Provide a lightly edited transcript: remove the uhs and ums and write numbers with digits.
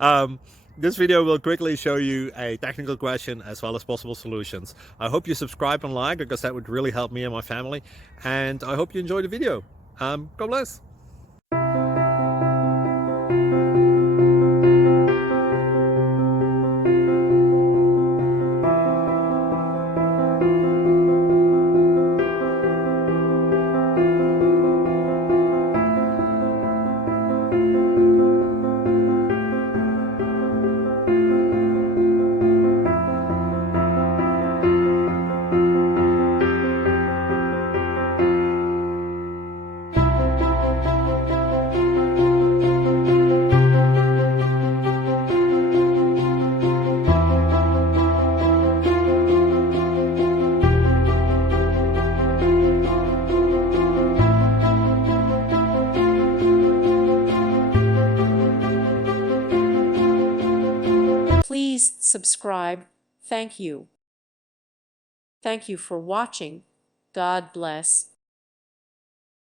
um, this video will quickly show you a technical question as well as possible solutions. I hope you subscribe and like, because that would really help me and my family. And I hope you enjoy the video. God bless. Please subscribe. Thank you. Thank you for watching. God bless.